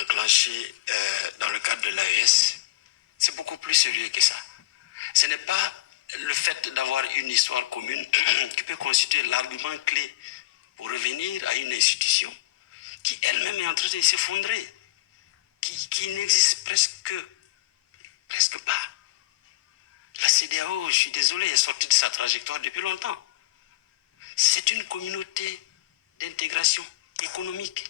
enclenché dans le cadre de l'AES, c'est beaucoup plus sérieux que ça. Ce n'est pas le fait d'avoir une histoire commune qui peut constituer l'argument clé pour revenir à une institution qui elle-même est en train de s'effondrer, qui n'existe presque pas. La CEDEAO, je suis désolé, est sortie de sa trajectoire depuis longtemps. C'est une communauté d'intégration économique.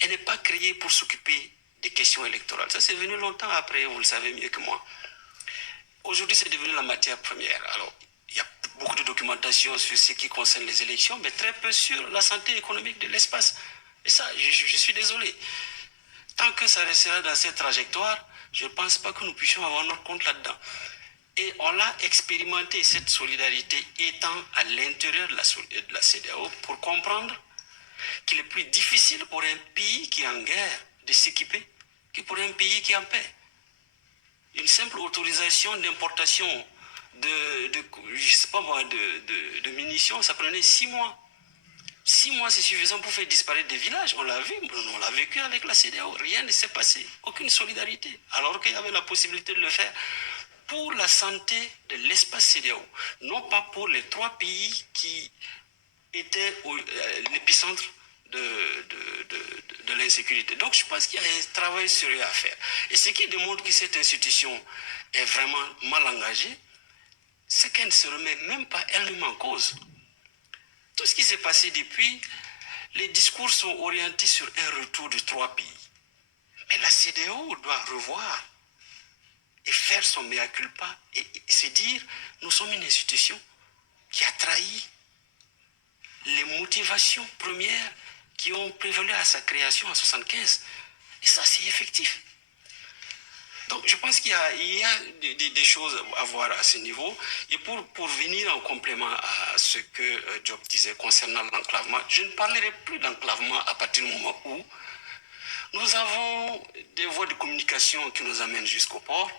Elle n'est pas créée pour s'occuper des questions électorales. Ça, c'est venu longtemps après, vous le savez mieux que moi. Aujourd'hui, c'est devenu la matière première. Alors, il y a beaucoup de documentation sur ce qui concerne les élections, mais très peu sur la santé économique de l'espace. Et ça, je suis désolé. Tant que ça restera dans cette trajectoire, je ne pense pas que nous puissions avoir notre compte là-dedans. Et on a expérimenté cette solidarité étant à l'intérieur de la CEDEAO pour comprendre qu'il est plus difficile pour un pays qui est en guerre de s'équiper que pour un pays qui est en paix. Une simple autorisation d'importation de munitions, ça prenait 6 mois. 6 mois, c'est suffisant pour faire disparaître des villages. On l'a vu, on l'a vécu avec la CEDEAO. Rien ne s'est passé. Aucune solidarité. Alors qu'il y avait la possibilité de le faire pour la santé de l'espace CEDEAO. Non pas pour les 3 pays qui étaient l'épicentre de l'insécurité. Donc je pense qu'il y a un travail sérieux à faire. Et ce qui démontre que cette institution est vraiment mal engagée, c'est qu'elle ne se remet même pas elle-même en cause. Tout ce qui s'est passé depuis, les discours sont orientés sur un retour de 3 pays. Mais la CEDEAO doit revoir et faire son mea culpa et se dire, nous sommes une institution qui a trahi les motivations premières qui ont prévalu à sa création en 1975. Et ça, c'est effectif. Donc, je pense qu'il y a des choses à voir à ce niveau. Et pour venir en complément à ce que Diop disait concernant l'enclavement, je ne parlerai plus d'enclavement à partir du moment où nous avons des voies de communication qui nous amènent jusqu'au port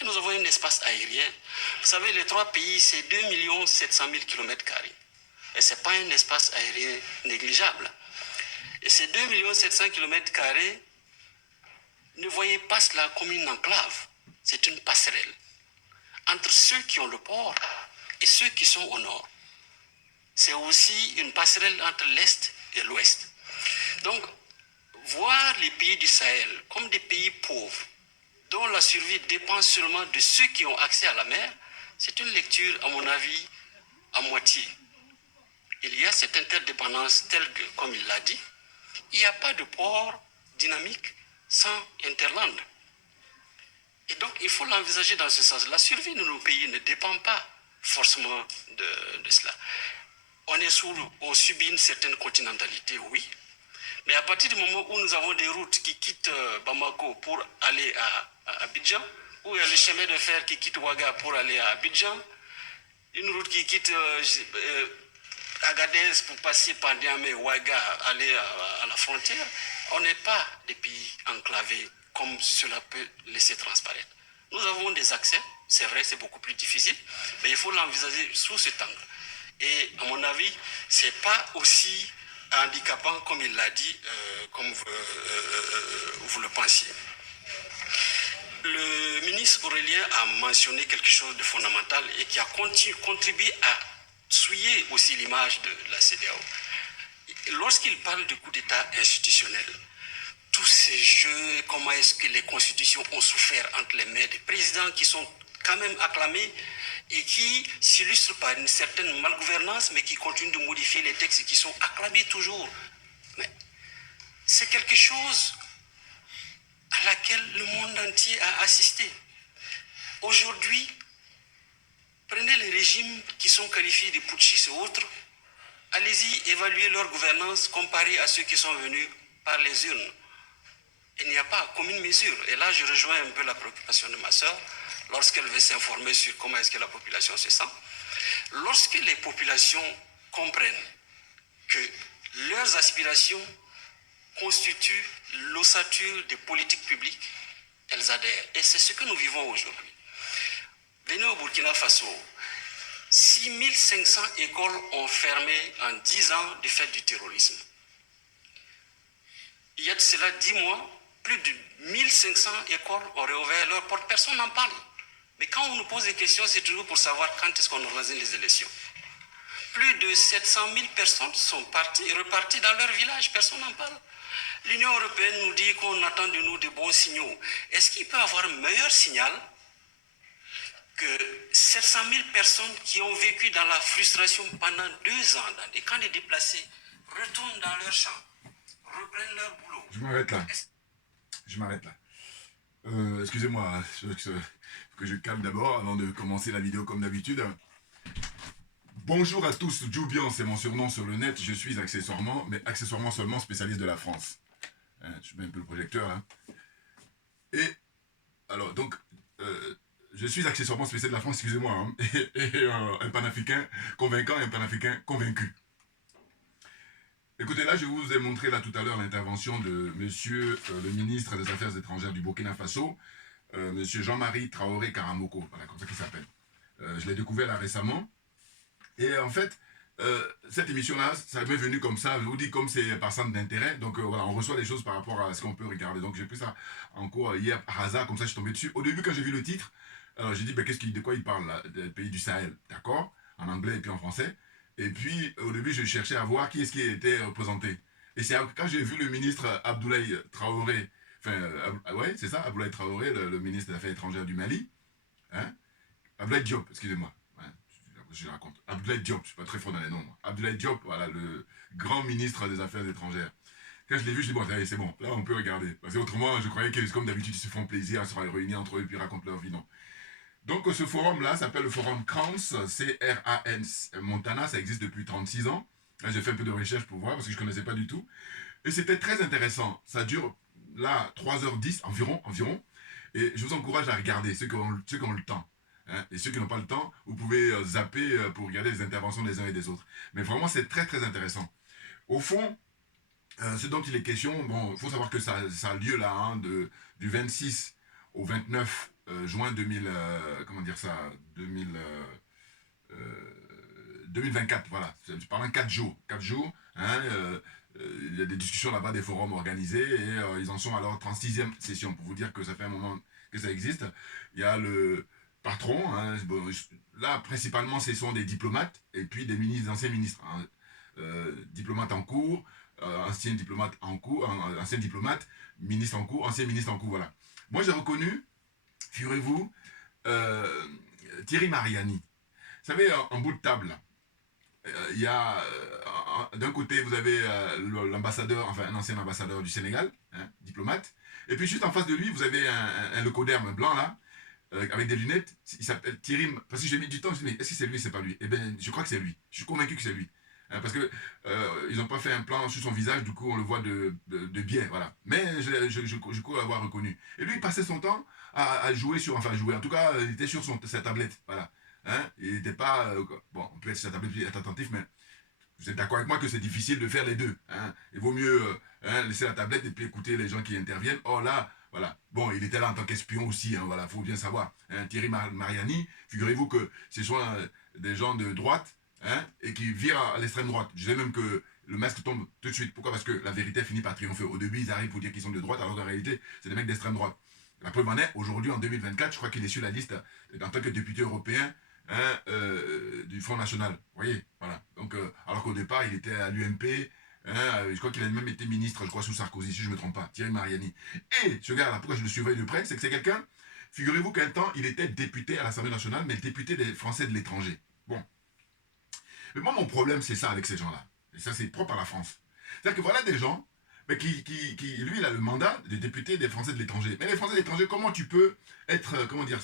et nous avons un espace aérien. Vous savez, les 3 pays, c'est 2 700 000 km². Et ce n'est pas un espace aérien négligeable. Et ces 2 700 000 km² ne voyez pas cela comme une enclave. C'est une passerelle entre ceux qui ont le port et ceux qui sont au nord. C'est aussi une passerelle entre l'Est et l'Ouest. Donc, voir les pays du Sahel comme des pays pauvres, dont la survie dépend seulement de ceux qui ont accès à la mer, c'est une lecture, à mon avis, à moitié. Il y a cette interdépendance telle que, comme il l'a dit, il n'y a pas de port dynamique sans Interland. Et donc, il faut l'envisager dans ce sens. La survie de nos pays ne dépend pas forcément de cela. On subit une certaine continentalité, oui, mais à partir du moment où nous avons des routes qui quittent Bamako pour aller à Abidjan, où il y a le chemin de fer qui quitte Ouaga pour aller à Abidjan, une route qui quitte Agadez pour passer par Niamey, Ouaga, aller à la frontière, on n'est pas des pays enclavés comme cela peut laisser transparaître. Nous avons des accès, c'est vrai, c'est beaucoup plus difficile, mais il faut l'envisager sous cet angle. Et à mon avis, ce n'est pas aussi handicapant comme il l'a dit, comme vous le pensiez. Le ministre Aurélien a mentionné quelque chose de fondamental et qui a contribué à souiller aussi l'image de la CEDEAO. Lorsqu'il parle de coup d'État institutionnel, tous ces jeux, comment est-ce que les constitutions ont souffert entre les mains des présidents qui sont quand même acclamés et qui s'illustrent par une certaine malgouvernance, mais qui continuent de modifier les textes qui sont acclamés toujours. Mais c'est quelque chose à laquelle le monde entier a assisté. Aujourd'hui, prenez les régimes qui sont qualifiés de putschistes et autres, allez-y évaluer leur gouvernance comparée à ceux qui sont venus par les urnes. Il n'y a pas commune mesure. Et là, je rejoins un peu la préoccupation de ma sœur lorsqu'elle veut s'informer sur comment est-ce que la population se sent. Lorsque les populations comprennent que leurs aspirations constituent l'ossature des politiques publiques, elles adhèrent. Et c'est ce que nous vivons aujourd'hui. Venez au Burkina Faso, 6500 écoles ont fermé en 10 ans du fait du terrorisme. Il y a de cela 10 mois, plus de 1500 écoles ont réouvert leurs portes, personne n'en parle. Mais quand on nous pose des questions, c'est toujours pour savoir quand est-ce qu'on organise les élections. Plus de 700 000 personnes sont reparties dans leur village, personne n'en parle. L'Union européenne nous dit qu'on attend de nous de bons signaux. Est-ce qu'il peut y avoir un meilleur signal que 700 000 personnes qui ont vécu dans la frustration pendant 2 ans dans des camps de déplacés retournent dans leur champ, reprennent leur boulot? Je m'arrête là. Je m'arrête là. Excusez-moi, que je calme d'abord avant de commencer la vidéo comme d'habitude. Bonjour à tous, Joubian, c'est mon surnom sur le net. Je suis accessoirement, mais accessoirement seulement spécialiste de la France. Je mets un peu le projecteur là. Et alors donc, je suis accessoirement spécialiste de la France, excusez-moi, hein, et un panafricain convaincant et un panafricain convaincu. Écoutez, là, je vous ai montré là tout à l'heure l'intervention de monsieur le ministre des Affaires étrangères du Burkina Faso, monsieur Jean-Marie Traoré Karamoko, voilà, comme ça qu'il s'appelle. Je l'ai découvert là récemment. Et en fait, cette émission-là, ça m'est venu comme ça, je vous dis comme c'est par centre d'intérêt, donc voilà, on reçoit des choses par rapport à ce qu'on peut regarder. Donc j'ai pris ça en cours hier par hasard, comme ça je suis tombé dessus. Au début, quand j'ai vu le titre, j'ai dit, ben, de quoi il parle là, des pays du Sahel, d'accord, en anglais et puis en français. Et puis, au début, je cherchais à voir qui est-ce qui était représenté. Et c'est quand j'ai vu le ministre Abdoulaye Traoré, ouais, c'est ça, Abdoulaye Traoré, le ministre des Affaires étrangères du Mali, hein, Abdoulaye Diop, excusez-moi, ouais, je raconte, Abdoulaye Diop, je suis pas très fort dans les noms, moi. Abdoulaye Diop, voilà, le grand ministre des Affaires étrangères. Quand je l'ai vu, je dis, bon, c'est bon, là, on peut regarder. Parce que autrement, je croyais que, comme d'habitude, ils se font plaisir à se réunir entre eux et puis racontent leur vie, non. Donc ce forum-là s'appelle le forum CRANS, C-R-A-N, Montana, ça existe depuis 36 ans. Là, j'ai fait un peu de recherche pour voir parce que je ne connaissais pas du tout. Et c'était très intéressant. Ça dure là 3h10 environ. Et je vous encourage à regarder, ceux qui ont le temps. Hein, et ceux qui n'ont pas le temps, vous pouvez zapper pour regarder les interventions des uns et des autres. Mais vraiment, c'est très très intéressant. Au fond, ce dont il est question, bon, il faut savoir que ça a lieu là, hein, du 26 au 29 juin 2024, voilà, pendant 4 jours, hein, il y a des discussions là-bas, des forums organisés, et ils en sont à leur 36e session, pour vous dire que ça fait un moment que ça existe. Il y a le patron, hein, bon, là, principalement, ce sont des diplomates, et puis des anciens ministres, hein, diplomates en cours, ancien diplomate en cours, ancien diplomate, ministre en cours, ancien ministre en cours, voilà. Moi, j'ai reconnu, figurez-vous, Thierry Mariani. Vous savez, en bout de table, il y a, d'un côté, vous avez l'ambassadeur, enfin un ancien ambassadeur du Sénégal, hein, diplomate, et puis juste en face de lui, vous avez un lecoderme blanc, là, avec des lunettes, il s'appelle Thierry, parce que j'ai mis du temps, je me suis dit, est-ce que c'est lui, c'est pas lui? Eh bien, je crois que c'est lui, je suis convaincu que c'est lui. Parce que ils n'ont pas fait un plan sur son visage, du coup on le voit de bien, voilà. Mais je crois l'avoir reconnu. Et lui, il passait son temps à jouer en tout cas, il était sur sa tablette, voilà. Hein, il n'était pas, bon, on peut être sur sa tablette et être attentif, mais vous êtes d'accord avec moi que c'est difficile de faire les deux. Hein. Il vaut mieux laisser la tablette et puis écouter les gens qui interviennent. Oh là, voilà. Bon, il était là en tant qu'espion aussi, hein, voilà, faut bien savoir. Hein, Thierry Mariani, figurez-vous que ce sont des gens de droite, hein, et qui virent à l'extrême droite. Je dirais même que le masque tombe tout de suite. Pourquoi? Parce que la vérité finit par triompher. Au début, ils arrivent pour dire qu'ils sont de droite, alors qu'en réalité, c'est des mecs d'extrême droite. La preuve en est, aujourd'hui, en 2024, je crois qu'il est sur la liste en tant que député européen, hein, du Front National. Vous voyez, voilà. Donc, alors qu'au départ, il était à l'UMP, hein, je crois qu'il a même été ministre, je crois, sous Sarkozy, si je ne me trompe pas, Thierry Mariani. Et ce gars-là, pourquoi je le surveille de près, c'est que c'est quelqu'un, figurez-vous qu'un temps, il était député à l'Assemblée nationale, mais député des Français de l'étranger. Bon. Mais moi, mon problème, c'est ça avec ces gens-là. Et ça, c'est propre à la France. C'est-à-dire que voilà des gens, mais lui, il a le mandat de député des Français de l'étranger. Mais les Français de l'étranger, comment tu peux être, comment dire,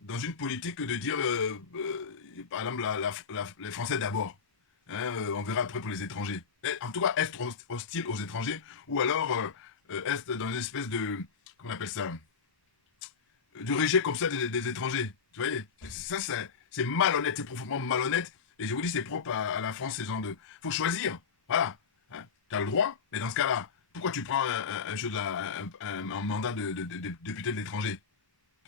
dans une politique de dire, par exemple, les Français d'abord. Hein, on verra après pour les étrangers. Mais en tout cas, être hostile aux étrangers, ou alors être dans une espèce de, comment on appelle ça, de rejet comme ça des étrangers. Tu voyez, ça, c'est malhonnête, c'est profondément malhonnête. Et je vous dis, c'est propre à la France, ces gens de... faut choisir, voilà. Hein, tu as le droit, mais dans ce cas-là, pourquoi tu prends un mandat de député de l'étranger?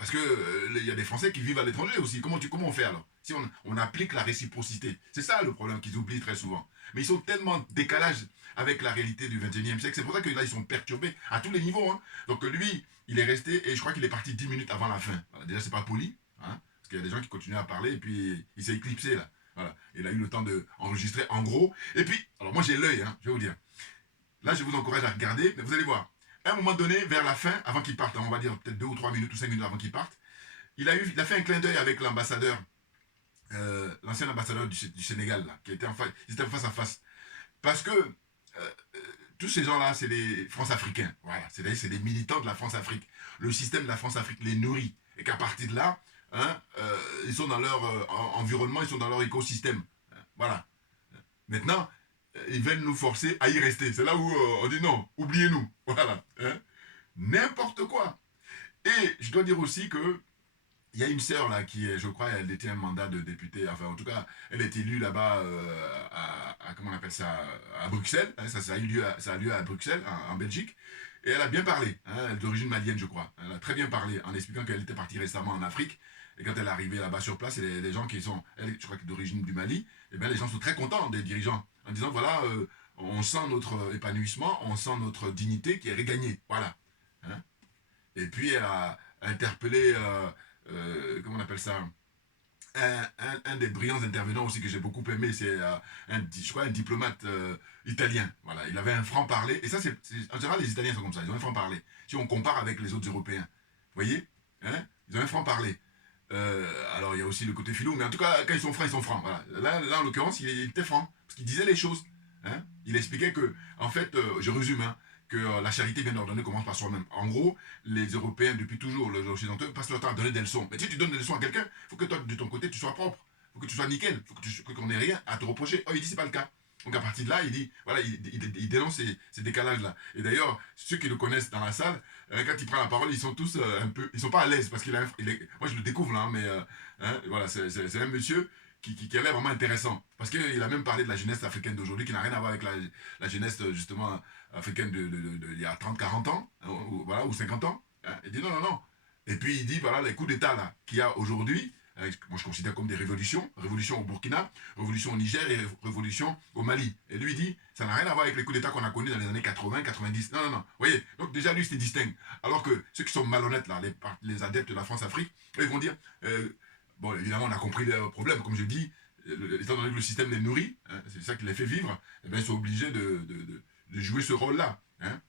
Parce que il y a des Français qui vivent à l'étranger aussi. Comment on fait alors? Si on applique la réciprocité. C'est ça le problème qu'ils oublient très souvent. Mais ils sont tellement en décalage avec la réalité du 21e siècle. C'est pour ça que là, ils sont perturbés à tous les niveaux. Hein. Donc lui, il est resté, et je crois qu'il est parti 10 minutes avant la fin. Voilà, déjà, c'est pas poli. Hein, parce qu'il y a des gens qui continuent à parler, et puis il s'est éclipsé là. Voilà. Il a eu le temps d'enregistrer en gros. Et puis, alors moi j'ai l'œil, hein, je vais vous dire. Là, je vous encourage à regarder, mais vous allez voir. À un moment donné, vers la fin, avant qu'il parte, on va dire peut-être 2 ou 3 minutes ou 5 minutes avant qu'il parte, il a fait un clin d'œil avec l'ambassadeur, l'ancien ambassadeur du Sénégal, là, qui était ils étaient face à face. Parce que tous ces gens-là, c'est des France-Africains. Voilà, c'est des militants de la France-Afrique. Le système de la France-Afrique les nourrit. Et qu'à partir de là, hein, ils sont dans leur environnement, ils sont dans leur écosystème. Voilà. Maintenant, ils viennent nous forcer à y rester. C'est là où on dit non, oubliez-nous. Voilà. Hein. N'importe quoi. Et je dois dire aussi que il y a une sœur là qui, je crois, elle détient un mandat de députée. Enfin, en tout cas, elle est élue là-bas comment on appelle ça, à Bruxelles. Hein, ça a lieu à Bruxelles, en Belgique. Et elle a bien parlé. Hein, elle est d'origine malienne, je crois. Elle a très bien parlé en expliquant qu'elle était partie récemment en Afrique. Et quand elle est arrivée là-bas sur place, et les gens qui sont, elle, je crois que d'origine du Mali, et bien les gens sont très contents des dirigeants en disant voilà, on sent notre épanouissement, on sent notre dignité qui est regagnée. Voilà. Hein. Et puis elle a interpellé, comment on appelle ça, un des brillants intervenants aussi que j'ai beaucoup aimé, c'est je crois un diplomate italien. Voilà, il avait un franc-parler. Et ça, en général, les Italiens sont comme ça, ils ont un franc-parler. Si on compare avec les autres Européens, vous voyez, hein, ils ont un franc-parler. Alors, il y a aussi le côté philo, mais en tout cas, quand ils sont francs, ils sont francs. Voilà. Là en l'occurrence, il était franc, parce qu'il disait les choses. Hein. Il expliquait que, en fait, je résume, hein, que la charité bien ordonnée commence par soi-même. En gros, les Européens, depuis toujours, les Occidentaux, passent leur temps à donner des leçons. Mais si tu donnes des leçons à quelqu'un, il faut que toi, de ton côté, tu sois propre. Il faut que tu sois nickel. Il faut qu'on n'ait rien à te reprocher. Oh, il dit, c'est pas le cas. Donc à partir de là, il dit, voilà, il dénonce ces décalages-là. Et d'ailleurs, ceux qui le connaissent dans la salle, quand il prend la parole, ils sont tous un peu, ils sont pas à l'aise parce moi je le découvre là, mais hein, voilà, c'est un monsieur qui a l'air vraiment intéressant. Parce qu'il a même parlé de la jeunesse africaine d'aujourd'hui, qui n'a rien à voir avec la jeunesse justement africaine il y a 30, 40 ans, hein, voilà, ou 50 ans. Hein. Il dit non, non, non. Et puis il dit, voilà, les coups d'État là qu'il y a aujourd'hui, moi je considère comme des révolutions, révolution au Burkina, révolution au Niger et révolution au Mali. Et lui il dit, ça n'a rien à voir avec les coups d'État qu'on a connus dans les années 80, 90. Non, non, non. Vous voyez, donc déjà lui c'est distinct. Alors que ceux qui sont malhonnêtes là, les adeptes de la France-Afrique, ils vont dire, bon évidemment on a compris le problème, comme je dis, étant donné que le système les nourrit, hein, c'est ça qui les fait vivre, eh bien, ils sont obligés de jouer ce rôle-là. Hein.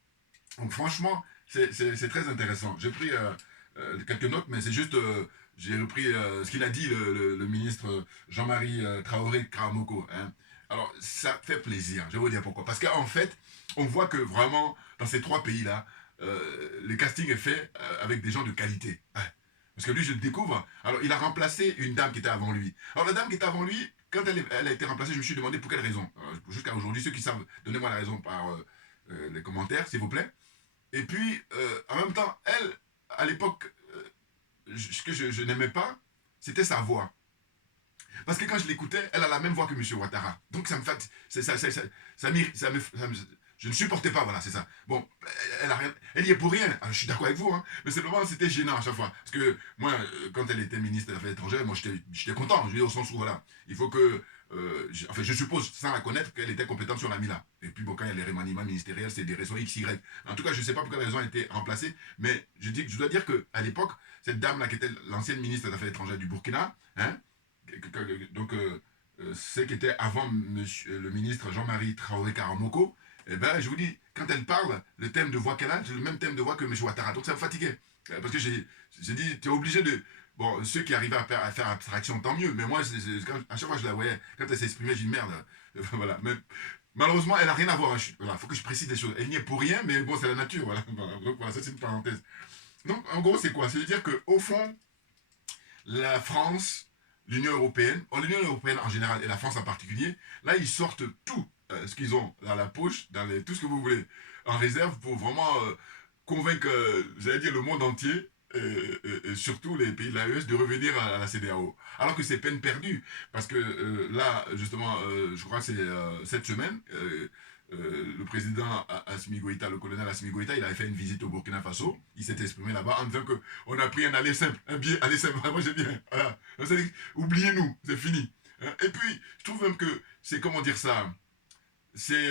Donc franchement, c'est très intéressant. J'ai pris quelques notes, mais c'est juste, j'ai repris ce qu'il a dit le ministre Jean-Marie Traoré Karamoko. Hein. Alors ça fait plaisir, je vais vous dire pourquoi. Parce qu'en fait, on voit que vraiment, dans ces trois pays-là, le casting est fait avec des gens de qualité. Ouais. Parce que lui, je le découvre. Alors, il a remplacé une dame qui était avant lui. Alors, la dame qui était avant lui, quand elle a été remplacée, je me suis demandé pour quelle raison. Jusqu'à aujourd'hui, ceux qui savent, donnez-moi la raison par les commentaires, s'il vous plaît. Et puis, en même temps, elle, à l'époque, ce que je n'aimais pas, c'était sa voix. Parce que quand je l'écoutais, elle a la même voix que M. Ouattara. Donc, ça me fait. Je ne supportais pas, voilà, c'est ça. Bon, elle y est pour rien. Alors, je suis d'accord avec vous, hein, mais simplement, c'était gênant à chaque fois. Parce que moi, quand elle était ministre des Affaires étrangères, moi, j'étais content. Je veux dire, au sens où, voilà, il faut que. Je suppose, sans la connaître, qu'elle était compétente sur la MILA. Et puis, bon, quand il y a les remaniements ministériels, c'est des raisons X, Y. En tout cas, je ne sais pas pour quelle raison elle a été remplacée, mais je dois dire qu'à l'époque, cette dame-là, qui était l'ancienne ministre des Affaires étrangères du Burkina, hein, donc, celle qui était avant le ministre Jean-Marie Traoré Karamoko, eh ben, je vous dis, quand elle parle, le thème de voix qu'elle a, c'est le même thème de voix que M. Ouattara. Donc ça me fatiguait. Parce que j'ai dit, tu es obligé de. Bon, ceux qui arrivaient à faire abstraction, tant mieux. Mais moi, à chaque fois que je la voyais, quand elle s'exprimait, j'ai dit merde. Voilà. Mais malheureusement, elle n'a rien à voir. Voilà, faut que je précise les choses. Elle n'y est pour rien, mais bon, c'est la nature. Voilà. Donc voilà, ça c'est une parenthèse. Donc en gros, c'est quoi? C'est-à-dire qu'au fond, la France, l'Union européenne en général et la France en particulier, là, ils sortent tout ce qu'ils ont dans la poche, tout ce que vous voulez, en réserve pour vraiment convaincre, j'allais dire, le monde entier, et surtout les pays de l'AES, de revenir à la CEDEAO. Alors que c'est peine perdue, parce que là, justement, je crois que c'est cette semaine, le président Assimi Goïta, le colonel Assimi Goïta, il avait fait une visite au Burkina Faso. Il s'est exprimé là-bas en disant qu'on a pris un aller simple, un billet aller simple. Moi, j'ai bien. Voilà. Oubliez-nous, c'est fini. Et puis, je trouve même que c'est, comment dire ça, c'est...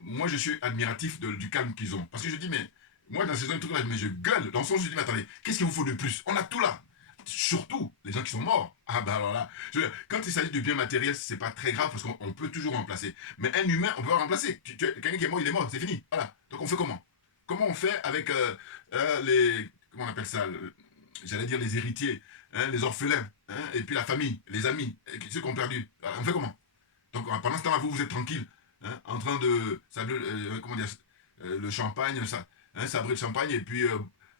moi, je suis admiratif du calme qu'ils ont. Parce que je dis, mais moi, dans ces trucs-là, mais je gueule. Dans le sens où je dis, mais attendez, qu'est-ce qu'il vous faut de plus? On a tout là. Surtout les gens qui sont morts. Ah bah alors là, quand il s'agit de biens matériels, c'est pas très grave parce qu'on peut toujours remplacer. Mais un humain, on peut pas remplacer. Quelqu'un qui est mort, il est mort, c'est fini. Voilà. Donc on fait comment? Comment on fait avec les, comment on appelle ça, j'allais dire les héritiers, hein, les orphelins, hein, et puis la famille, les amis, ceux qui ont perdu. Alors, on fait comment? Donc pendant ce temps-là, vous êtes tranquille, hein, en train de sabrer, comment dire, le champagne, ça, hein, sabrer le champagne et puis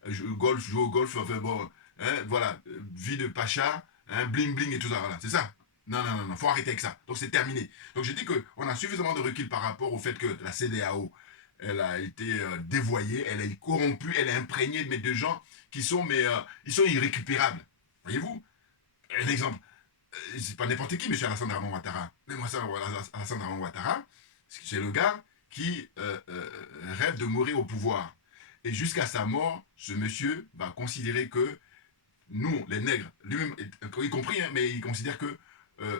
jouer au golf, enfin bon. Hein, voilà, vie de pacha, hein, bling bling et tout ça, voilà, c'est ça. Non, non, non, non, faut arrêter avec ça. Donc c'est terminé. Donc j'ai dit qu'on a suffisamment de recul par rapport au fait que la CEDEAO, elle a été dévoyée, elle est corrompue, elle est imprégnée de gens qui sont, mais ils sont irrécupérables. Voyez-vous? Un exemple, c'est pas n'importe qui, M. Alassane Draman Ouattara. Mais moi, Alassane Draman Ouattara, c'est le gars qui rêve de mourir au pouvoir. Et jusqu'à sa mort, ce monsieur va considérer que nous, les nègres, lui-même, y compris, hein, mais il considère que,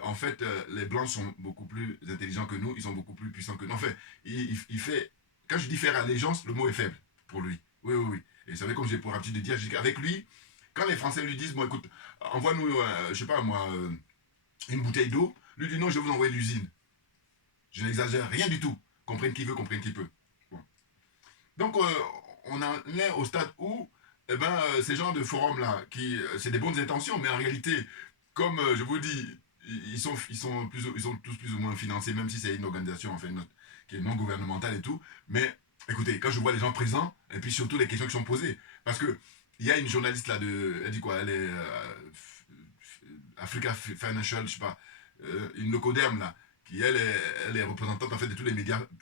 en fait, les blancs sont beaucoup plus intelligents que nous, ils sont beaucoup plus puissants que nous. En fait, il fait, quand je dis faire allégeance, le mot est faible pour lui. Oui, oui, oui. Et vous savez, comme j'ai pour habitude de dire, avec lui, quand les Français lui disent, bon, écoute, envoie-nous, je sais pas moi, une bouteille d'eau, lui dit non, je vais vous envoyer l'usine. Je n'exagère rien du tout. Comprenne qui veut, comprenne qui peut. Bon. Donc, on en est au stade où eh ben, ces genres de forums-là, c'est des bonnes intentions, mais en réalité, comme je vous dis, ils sont tous plus ou moins financés, même si c'est une organisation enfin, qui est non gouvernementale et tout. Mais écoutez, quand je vois les gens présents, et puis surtout les questions qui sont posées, parce que il y a une journaliste là elle dit quoi? Elle est Africa Financial, je sais pas, une locoderme là, qui elle est représentante en fait de tous les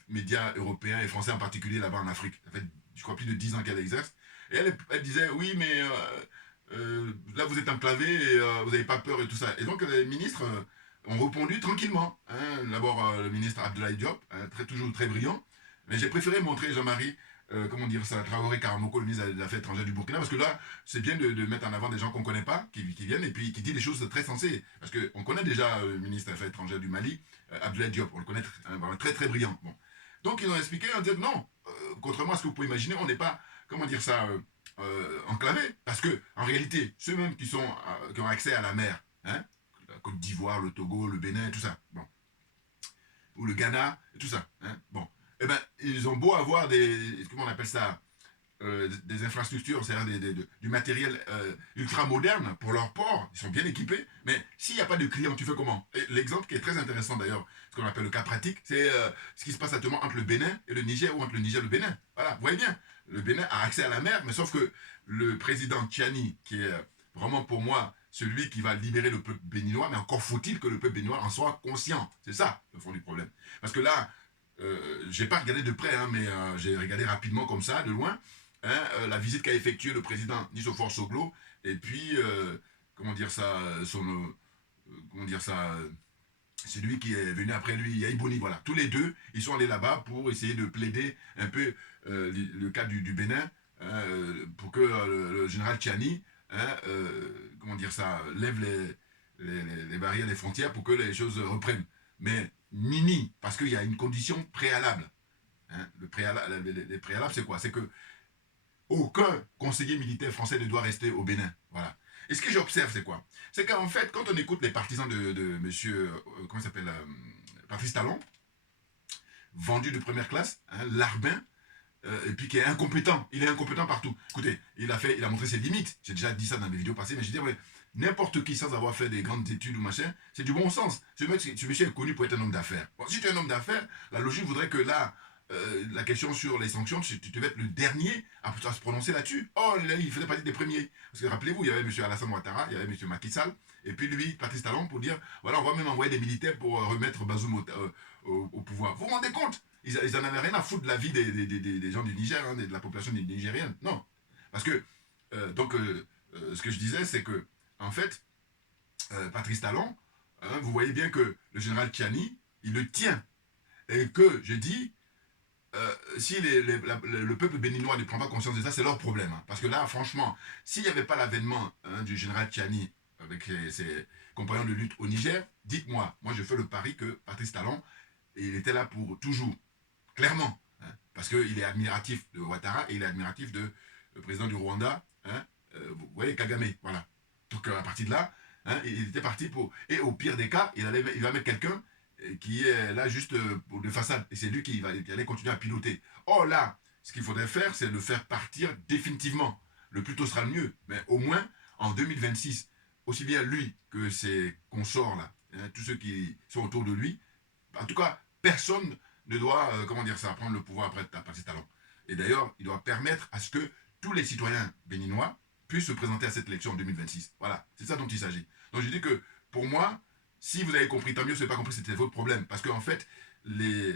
médias européens et français en particulier là-bas en Afrique. Ça fait, je crois, plus de 10 ans qu'elle exerce. Et elle disait, oui, mais là, vous êtes enclavé et vous n'avez pas peur et tout ça. Et donc, les ministres ont répondu tranquillement. Hein. D'abord, le ministre Abdoulaye Diop, hein, toujours très brillant. Mais j'ai préféré montrer Jean-Marie, comment dire ça, Traoré Karamoko, le ministre des Affaires étrangères du Burkina, parce que là, c'est bien de mettre en avant des gens qu'on ne connaît pas, qui viennent et puis qui disent des choses très sensées. Parce qu'on connaît déjà le ministre des Affaires étrangères du Mali, Abdoulaye Diop, on le connaît très très brillant. Bon. Donc, ils ont expliqué en disant non, contrairement à ce que vous pouvez imaginer, on n'est pas, comment dire ça, enclavés. Parce que, en réalité, ceux-mêmes qui ont accès à la mer, hein, la Côte d'Ivoire, le Togo, le Bénin, tout ça, bon, ou le Ghana, tout ça, hein, bon, eh ben, ils ont beau avoir comment on appelle ça, des infrastructures, c'est-à-dire du matériel ultra moderne pour leur port, ils sont bien équipés, mais s'il n'y a pas de clients, tu fais comment? L'exemple qui est très intéressant d'ailleurs, ce qu'on appelle le cas pratique, c'est ce qui se passe actuellement entre le Bénin et le Niger, ou entre le Niger et le Bénin. Voilà, vous voyez bien, le Bénin a accès à la mer, mais sauf que le président Tchiani, qui est vraiment pour moi celui qui va libérer le peuple béninois, mais encore faut-il que le peuple béninois en soit conscient. C'est ça le fond du problème. Parce que là, j'ai pas regardé de près, hein, mais j'ai regardé rapidement comme ça, de loin, hein, la visite qu'a effectuée le président Nissofor Soglo, et puis, comment dire ça, comment dire ça, c'est lui qui est venu après lui, Yaïbouni, voilà. Tous les deux, ils sont allés là-bas pour essayer de plaider un peu le cas du Bénin, hein, pour que le général Tchiani, hein, comment dire ça, lève les barrières, les frontières pour que les choses reprennent. Mais nini, parce qu'il y a une condition préalable. Hein, les préalables, c'est quoi? C'est que aucun conseiller militaire français ne doit rester au Bénin. Voilà. Et ce que j'observe, c'est quoi? C'est qu'en fait, quand on écoute les partisans de monsieur, comment il s'appelle, Patrice Talon, vendu de première classe, hein, Larbin, et puis qui est incompétent. Il est incompétent partout. Écoutez, il a montré ses limites. J'ai déjà dit ça dans mes vidéos passées, mais je dis, ouais, n'importe qui sans avoir fait des grandes études ou machin, c'est du bon sens. Ce monsieur est connu pour être un homme d'affaires. Bon, si tu es un homme d'affaires, la logique voudrait que là, la question sur les sanctions, tu devais être le dernier à se prononcer là-dessus. Oh, il faisait partie des premiers. Parce que rappelez-vous, il y avait M. Alassane Ouattara, il y avait M. Macky Sall, et puis lui, Patrice Talon, pour dire, voilà, on va même envoyer des militaires pour remettre Bazoum au pouvoir. Vous vous rendez compte? Ils en avaient rien à foutre de la vie des gens du Niger, hein, de la population nigérienne. Non. Parce que, ce que je disais, c'est que, en fait, Patrice Talon, hein, vous voyez bien que le général Tchiani, il le tient. Et que, je dis, si le peuple béninois ne prend pas conscience de ça, c'est leur problème. Hein. Parce que là, franchement, s'il n'y avait pas l'avènement du général Tchiani avec ses compagnons de lutte au Niger, dites-moi, moi je fais le pari que Patrice Talon, il était là pour toujours, clairement. Hein, parce qu'il est admiratif de Ouattara et il est admiratif de le président du Rwanda, hein, vous voyez, Kagame, voilà. Donc à partir de là, hein, il était parti pour... Et au pire des cas, il va mettre quelqu'un qui est là juste pour de façade. Et c'est lui qui va aller continuer à piloter. Or là, ce qu'il faudrait faire, c'est le faire partir définitivement. Le plus tôt sera le mieux. Mais au moins, en 2026, aussi bien lui que ses consorts, là, hein, tous ceux qui sont autour de lui, en tout cas, personne ne doit, comment dire ça, prendre le pouvoir après Patrice Talon. Et d'ailleurs, il doit permettre à ce que tous les citoyens béninois puissent se présenter à cette élection en 2026. Voilà, c'est ça dont il s'agit. Donc je dis que, pour moi, si vous avez compris, tant mieux, si vous n'avez pas compris, c'était votre problème. Parce qu'en fait, les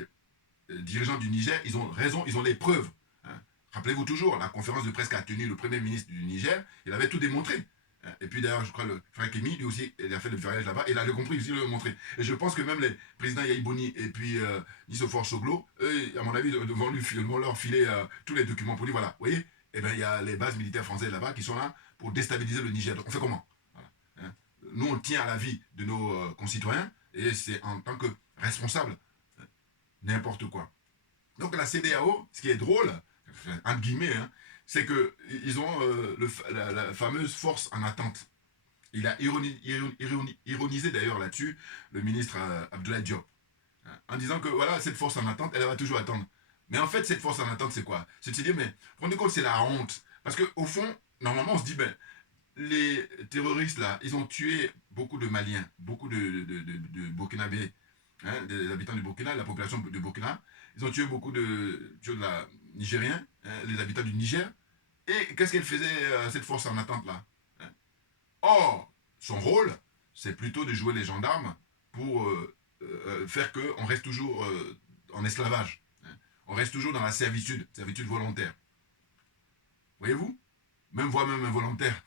dirigeants du Niger, ils ont raison, ils ont les preuves. Hein. Rappelez-vous toujours, la conférence de presse qu'a tenue le premier ministre du Niger, il avait tout démontré. Hein. Et puis d'ailleurs, je crois le frère Kémy, lui aussi, il a fait le voyage là-bas, et il a compris aussi, il l'a montré. Et je pense que même les présidents Yaïbouni et puis Nissofor Soglo, eux, à mon avis, vont leur filer tous les documents pour dire, voilà, vous voyez, eh bien, il y a les bases militaires françaises là-bas qui sont là pour déstabiliser le Niger. Donc on fait comment? Voilà. Hein. Nous, on tient à la vie de nos concitoyens, et c'est en tant que responsable, n'importe quoi. Donc la CEDEAO, ce qui est drôle, entre guillemets, hein, c'est qu'ils ont la fameuse force en attente. Il a ironisé d'ailleurs là-dessus le ministre Abdoulaye Diop, hein, en disant que voilà, cette force en attente, elle va toujours attendre. Mais en fait, cette force en attente, c'est quoi? C'est de se dire, mais rendez compte, c'est la honte. Parce qu'au fond, normalement, on se dit, ben, les terroristes là, ils ont tué beaucoup de Maliens, beaucoup de Burkinabés, hein, des habitants du Burkina, la population du Burkina. Ils ont tué beaucoup de la Nigériens, hein, les habitants du Niger. Et qu'est-ce qu'elle faisait, cette force en attente là, hein? Or, son rôle, c'est plutôt de jouer les gendarmes pour faire qu'on reste toujours en esclavage. Hein. On reste toujours dans la servitude volontaire. Voyez-vous? Même voire même involontaire.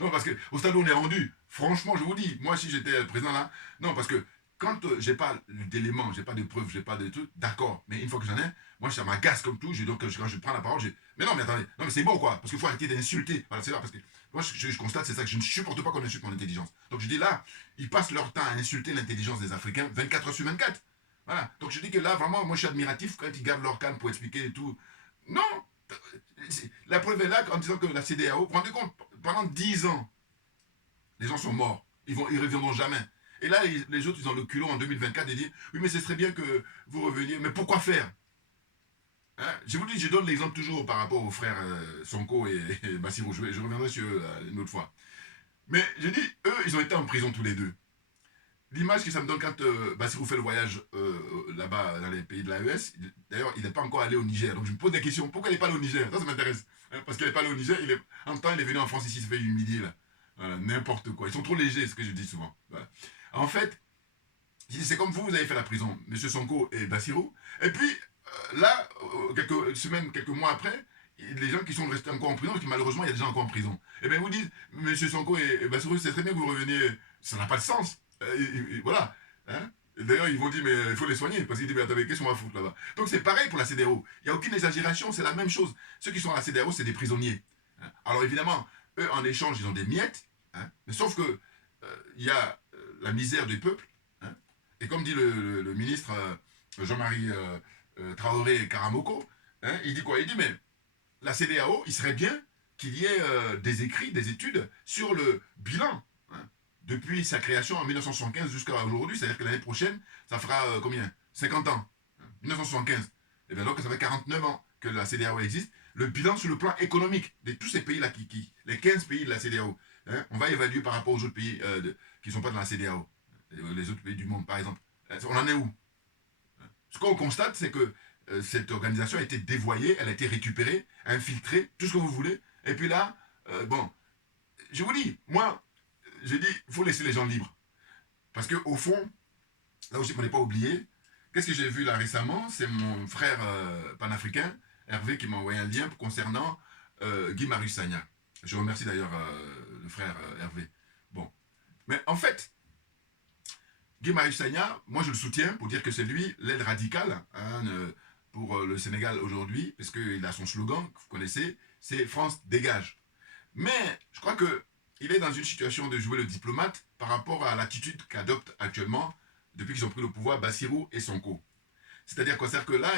Non, parce que au stade où on est rendu, franchement, je vous dis, moi si j'étais président là, non, parce que quand j'ai pas d'éléments, j'ai pas de preuves, j'ai pas de trucs, d'accord, mais une fois que j'en ai, moi ça m'agace comme tout, donc quand je prends la parole, mais non, mais attendez, non, mais c'est bon quoi, parce qu'il faut arrêter d'insulter, voilà, c'est là, parce que moi je constate, c'est ça, que je ne supporte pas qu'on insulte mon intelligence. Donc je dis là, ils passent leur temps à insulter l'intelligence des Africains 24 heures sur 24. Voilà, donc je dis que là, vraiment, moi je suis admiratif quand ils gardent leur calme pour expliquer et tout. Non, la preuve est là en disant que la CEDEAO, vous vous rendez compte, pendant 10 ans, les gens sont morts. Ils ne reviendront jamais. Et là, les autres, ils ont le culot en 2024 de dire, oui, mais ce serait bien que vous reveniez. Mais pourquoi faire? Hein? Je vous dis, je donne l'exemple toujours par rapport aux frères Sonko et Bassirou. Je reviendrai sur eux une autre fois. Mais je dis, eux, ils ont été en prison tous les deux. L'image que ça me donne quand Bassirou fait le voyage là-bas dans les pays de l'AES, d'ailleurs, il n'est pas encore allé au Niger. Donc je me pose des questions. Pourquoi il n'est pas allé au Niger? Ça m'intéresse. Hein, parce qu'il n'est pas allé au Niger. En même temps, il est venu en France ici, il se fait humilier là. Voilà, n'importe quoi. Ils sont trop légers, ce que je dis souvent. Voilà. En fait, c'est comme vous avez fait la prison, M. Sonko et Bassirou. Et puis, là, quelques semaines, quelques mois après, les gens qui sont restés encore en prison, parce que malheureusement, il y a des gens encore en prison. Eh bien, vous dites, M. Sonko et Bassirou, c'est très bien que vous reveniez. Ça n'a pas de sens. Voilà. Hein? D'ailleurs, ils vont dire, mais il faut les soigner, parce qu'ils disent, mais attendez, qu'est-ce qu'on va foutre là-bas? Donc c'est pareil pour la CEDEAO. Il n'y a aucune exagération, c'est la même chose. Ceux qui sont à la CEDEAO, c'est des prisonniers. Hein? Alors évidemment, eux, en échange, ils ont des miettes, hein? Mais sauf que il y a la misère du peuple, hein? Et comme dit le ministre Jean-Marie Traoré Karamoko, hein, il dit quoi? Il dit, mais la CEDEAO, il serait bien qu'il y ait des écrits, des études sur le bilan, hein, depuis sa création en 1975 jusqu'à aujourd'hui, c'est-à-dire que l'année prochaine, ça fera combien? 50 ans. Hein, 1975. Et bien donc, ça fait 49 ans que la CEDEAO existe. Le bilan sur le plan économique de tous ces pays-là, les 15 pays de la CEDEAO, hein, on va évaluer par rapport aux autres pays qui ne sont pas dans la CEDEAO, les autres pays du monde, par exemple. On en est où? Ce qu'on constate, c'est que cette organisation a été dévoyée, elle a été récupérée, infiltrée, tout ce que vous voulez. Et puis là, bon, je vous dis, moi, je dis, il faut laisser les gens libres. Parce qu'au fond, là aussi, il ne faut pas oublier, qu'est-ce que j'ai vu là récemment? C'est mon frère panafricain, Hervé, qui m'a envoyé un lien concernant Guy Marius Sagna. Je remercie d'ailleurs le frère Hervé. Bon. Mais en fait, Guy Marius Sagna, moi je le soutiens pour dire que c'est lui l'aile radicale hein, pour le Sénégal aujourd'hui, parce qu'il a son slogan que vous connaissez, c'est France dégage. Mais je crois que il est dans une situation de jouer le diplomate par rapport à l'attitude qu'adoptent actuellement, depuis qu'ils ont pris le pouvoir, Bassirou et Sonko. C'est-à-dire quoi? C'est-à-dire que là,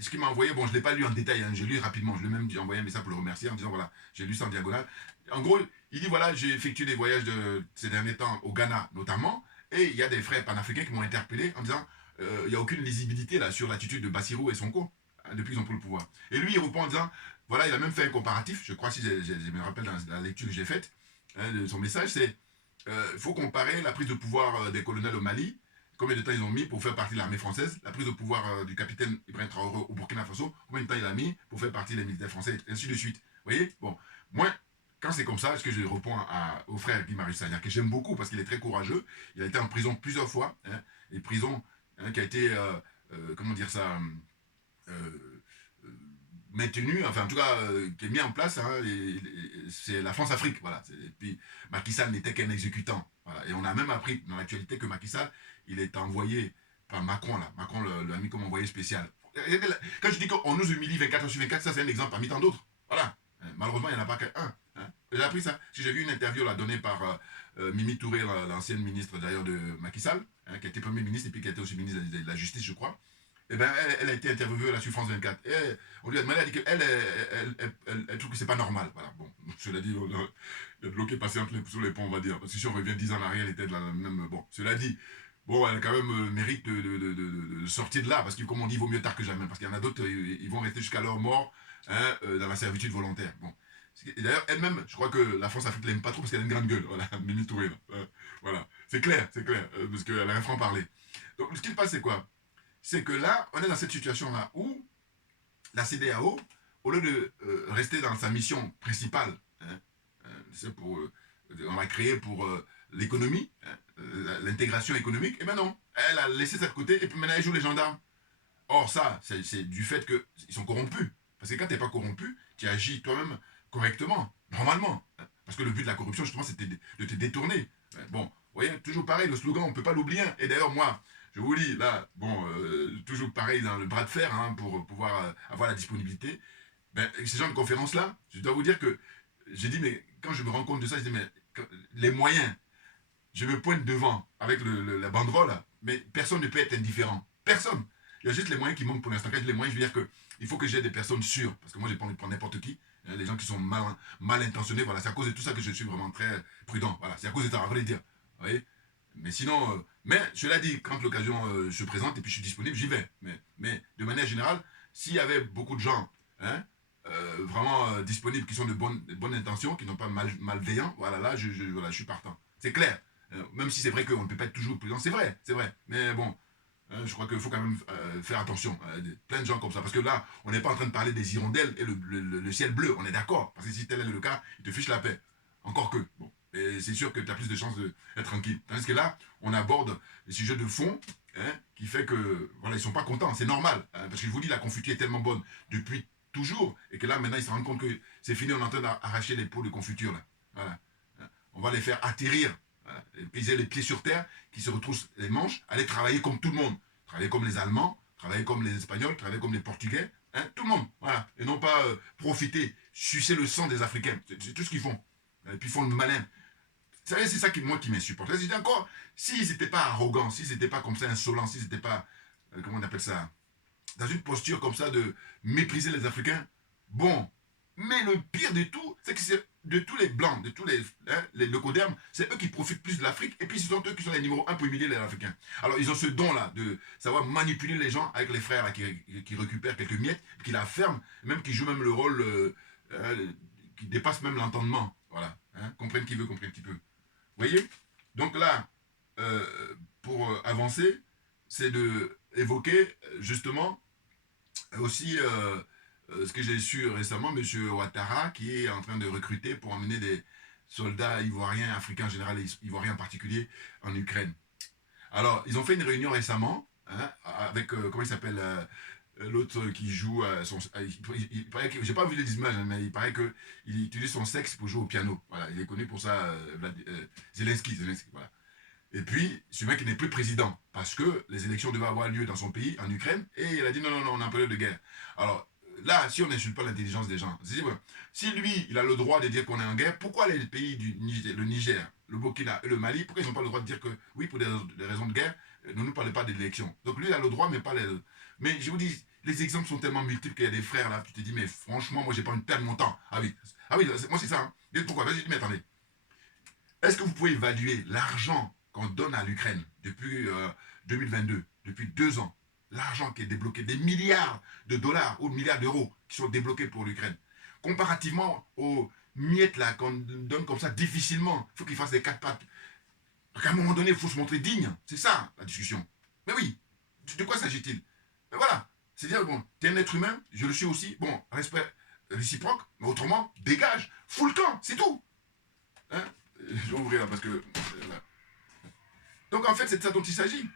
ce qu'il m'a envoyé, bon, je ne l'ai pas lu en détail, hein, j'ai lu rapidement, je lui ai même envoyé un message pour le remercier en disant, voilà, j'ai lu ça en diagonale. En gros, il dit, voilà, j'ai effectué des voyages ces derniers temps au Ghana notamment, et il y a des frères panafricains qui m'ont interpellé en disant, il n'y a aucune lisibilité là sur l'attitude de Bassirou et Sonko, hein, depuis qu'ils ont pris le pouvoir. Et lui, il répond en disant, voilà, il a même fait un comparatif, je crois, si je me rappelle dans la lecture que j'ai faite, hein, de son message, c'est, il faut comparer la prise de pouvoir des colonels au Mali, combien de temps ils ont mis pour faire partie de l'armée française, la prise de pouvoir du capitaine Ibrahim Traoré au Burkina Faso, combien de temps il a mis pour faire partie des militaires français, et ainsi de suite. Vous voyez? Bon, moi, quand c'est comme ça, est-ce que je réponds au frère Guy Marius Sagna, que j'aime beaucoup parce qu'il est très courageux, il a été en prison plusieurs fois, hein, et prison hein, qui a été, comment dire ça, euh, maintenu, enfin en tout cas qui est mis en place, hein, c'est la France-Afrique, voilà. Et puis Macky Sall n'était qu'un exécutant, voilà. Et on a même appris dans l'actualité que Macky Sall, il est envoyé par Macron, là. Macron l'a mis comme envoyé spécial. Quand je dis qu'on nous humilie 24 heures sur 24, ça c'est un exemple parmi tant d'autres, voilà. Malheureusement, il n'y en a pas qu'un. Hein. J'ai appris ça. Si j'ai vu une interview là, donnée par Mimi Touré, l'ancienne ministre d'ailleurs de Macky Sall, hein, qui a été Premier ministre et puis qui a été aussi ministre de la Justice, je crois. Eh ben, elle a été interviewée là sur France 24. Et on lui a demandé, elle a dit qu'elle elle trouve que c'est pas normal. Voilà, bon, cela dit, il y a de l'eau qui est passée sur les ponts, on va dire. Parce que si on revient 10 ans en arrière, elle était de la même. Bon, cela dit, bon, elle a quand même mérite de sortir de là. Parce que, comme on dit, il vaut mieux tard que jamais. Parce qu'il y en a d'autres, ils vont rester jusqu'à leur mort hein, dans la servitude volontaire. Bon. Et d'ailleurs, elle-même, je crois que la France-Afrique l'aime pas trop parce qu'elle a une grande gueule. Voilà, Mimi Touré. Voilà, c'est clair, parce qu'elle a un franc-parler. Donc, ce qui se passe, c'est quoi? C'est que là, on est dans cette situation-là où la CEDEAO, au lieu de rester dans sa mission principale, hein, c'est pour, on l'a créé pour l'économie, hein, l'intégration économique, et bien non, elle a laissé ça de côté, et puis maintenant elle joue les gendarmes. Or ça, c'est du fait qu'ils sont corrompus. Parce que quand tu n'es pas corrompu, tu agis toi-même correctement, normalement. Hein, parce que le but de la corruption, justement, c'était de te détourner. Bon, vous voyez, toujours pareil, le slogan, on ne peut pas l'oublier. Et d'ailleurs, moi, je vous dis, là, bon, toujours pareil dans le bras de fer, hein, pour pouvoir avoir la disponibilité. Ben, ces genres de conférences-là, je dois vous dire que j'ai dit, mais quand je me rends compte de ça, je dis, mais les moyens, je me pointe devant avec la banderole, mais personne ne peut être indifférent. Personne. Il y a juste les moyens qui manquent pour l'instant. Quand je dis les moyens, je veux dire qu'il faut que j'ai des personnes sûres. Parce que moi, j'ai pas envie de prendre n'importe qui. Les gens qui sont mal intentionnés, voilà, c'est à cause de tout ça que je suis vraiment très prudent. Voilà, c'est à cause de ça, à vrai dire. Vous voyez? Mais sinon, mais cela dit, quand l'occasion se présente et puis je suis disponible, j'y vais. Mais de manière générale, s'il y avait beaucoup de gens hein, vraiment disponibles, qui sont de bonnes intentions, qui n'ont pas malveillants, voilà, là, voilà, je suis partant. C'est clair. Même si c'est vrai qu'on ne peut pas être toujours président, c'est vrai. Mais bon, je crois qu'il faut quand même faire attention. Plein de gens comme ça. Parce que là, on n'est pas en train de parler des hirondelles et le ciel bleu. On est d'accord. Parce que si tel est le cas, ils te fichent la paix. Encore que. Bon. Et c'est sûr que tu as plus de chances d'être tranquille. Tandis que là, on aborde des sujets de fond hein, qui fait que, voilà, ils sont pas contents. C'est normal. Hein, parce que je vous dis, la confiture est tellement bonne depuis toujours. Et que là, maintenant, ils se rendent compte que c'est fini. On est en train d'arracher les pots de confiture. Là. Voilà. On va les faire atterrir. Voilà. Ils aient les pieds sur terre, qui se retroussent les manches, aller travailler comme tout le monde. Travailler comme les Allemands, travailler comme les Espagnols, travailler comme les Portugais. Hein, tout le monde. Voilà. Et non pas profiter, sucer le sang des Africains. C'est tout ce qu'ils font. Et puis ils font le malin. Vous savez, c'est ça moi qui m'insupporte. Je dis encore, s'ils n'étaient pas arrogants, s'ils n'étaient pas comme ça insolents, s'ils n'étaient pas, comment on appelle ça, dans une posture comme ça de mépriser les Africains, bon. Mais le pire de tout, c'est que c'est de tous les blancs, de tous les leucodermes, c'est eux qui profitent plus de l'Afrique, et puis ce sont eux qui sont les numéros 1 pour humilier les Africains. Alors ils ont ce don-là de savoir manipuler les gens avec les frères là, qui récupèrent quelques miettes, qui la ferment, même qui jouent même le rôle qui dépasse même l'entendement. Voilà. Hein, comprenne qui veut, comprenne qui peut. Vous voyez? Donc là, pour avancer, c'est de évoquer justement aussi ce que j'ai su récemment, M. Ouattara, qui est en train de recruter pour emmener des soldats ivoiriens, africains en général, et ivoiriens en particulier, en Ukraine. Alors, ils ont fait une réunion récemment, hein, avec, comment il s'appelle, l'autre qui joue, il paraît que, j'ai pas vu les images, mais il paraît qu'il utilise son sexe pour jouer au piano. Voilà, il est connu pour ça, Zelensky, voilà. Et puis, ce mec n'est plus président, parce que les élections devaient avoir lieu dans son pays, en Ukraine, et il a dit non, non, non, on est en période de guerre. Alors, là, si on n'insulte pas l'intelligence des gens, si lui, il a le droit de dire qu'on est en guerre, pourquoi les pays du Niger, le Niger, le Burkina et le Mali, pourquoi ils n'ont pas le droit de dire que, oui, pour des raisons de guerre, ne nous parlez pas d'élections. Donc lui, il a le droit, mais pas les... Mais je vous dis, les exemples sont tellement multiples qu'il y a des frères là, tu te dis, mais franchement, moi, j'ai pas une telle montant. Ah oui, moi, c'est ça. Hein. Pourquoi? Vas-y, mais attendez. Est-ce que vous pouvez évaluer l'argent qu'on donne à l'Ukraine depuis 2022, depuis 2 ans, l'argent qui est débloqué, des milliards de dollars ou de milliards d'euros qui sont débloqués pour l'Ukraine, comparativement aux miettes là qu'on donne comme ça difficilement, il faut qu'ils fassent des quatre pattes. Donc à un moment donné, il faut se montrer digne. C'est ça la discussion. Mais oui, de quoi s'agit-il? Mais voilà, c'est-à-dire, bon, t'es un être humain, je le suis aussi, bon, respect réciproque, mais autrement, dégage, fous le camp, c'est tout. Hein? Je vais ouvrir là parce que... Là. Donc en fait, c'est de ça dont il s'agit.